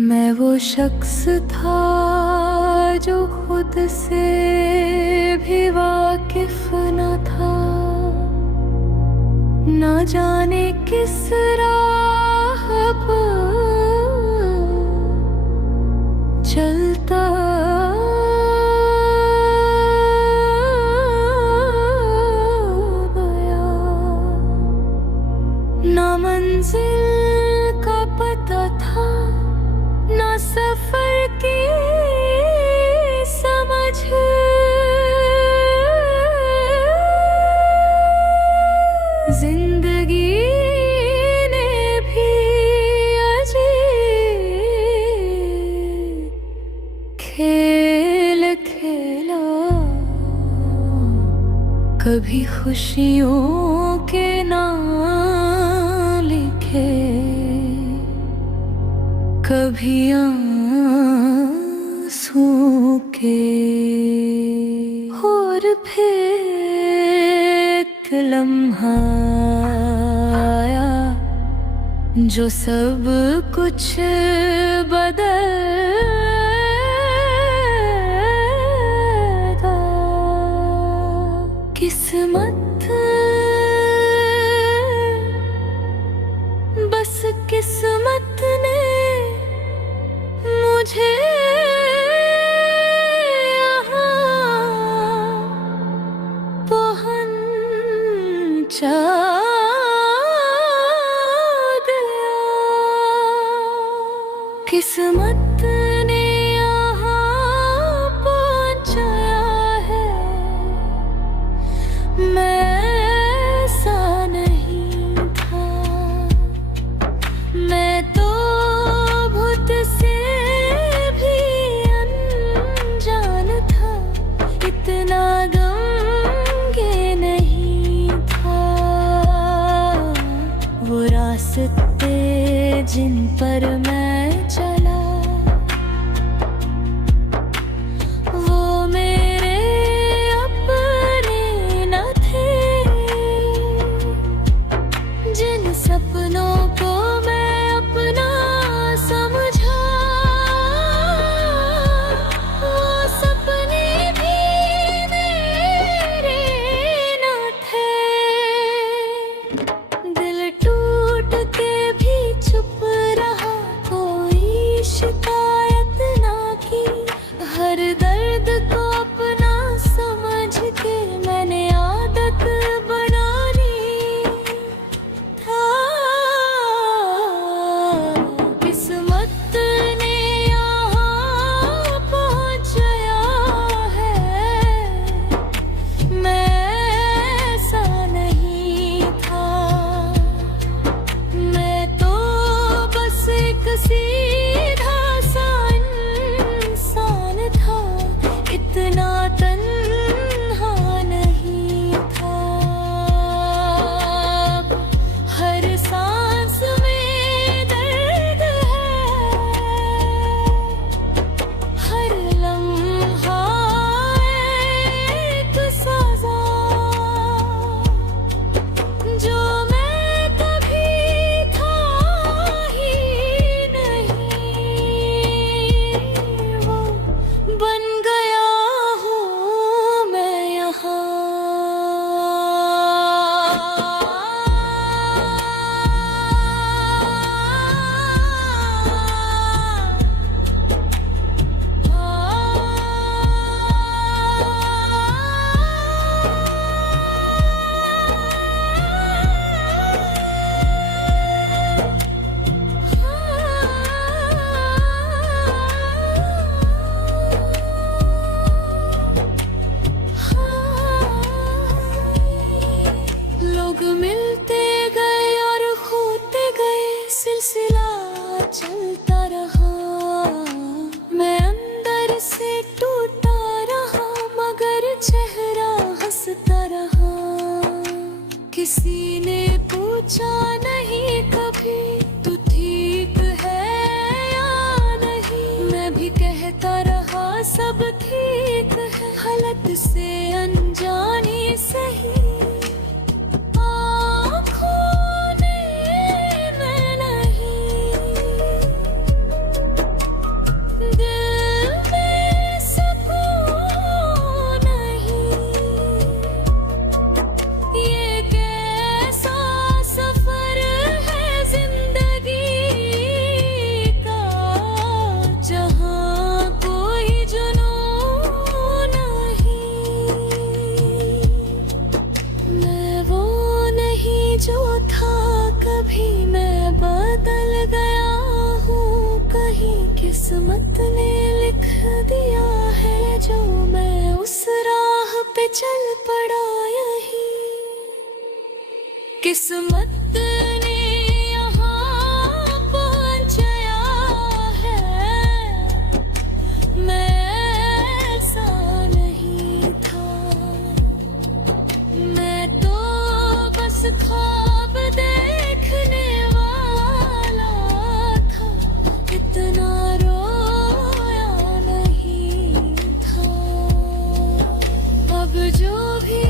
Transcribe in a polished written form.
मैं वो शख्स था जो खुद से भी वाकिफ न था, ना जाने किस राह पर चलता गया, ना मंजिल का पता था, ना सफर की समझ। जिंदगी ने भी अजीब खेल खेला, कभी खुशियों के नाम लिखे, कभी आंसू के, और फिर एक लम्हा आया जो सब कुछ बदल देगा। किस्मत, बस किस्मत ने मुझे यहाँ पहुँचा दिया। किस्मत ने यहाँ पहुँचाया है, मैं ऐसा नहीं था। मैं तो भूत से भी अनजान था, इतना गमगीन नहीं था। वो रास्ते जिन पर मैं चला, वो मेरे अपने न थे। जिन सपनों को मैं अपना समझा, वो सपने भी मेरे न थे। दिल टूट के भी चुप रहा तो किस्मत ने लिख दिया है जो मैं उस राह पे चल पड़ा यही किस्मत ने यहाँ पहुँचाया है मैं ऐसा नहीं था मैं तो बस ख्वाब देखने वाला था इतना रोया नहीं था अब जो भी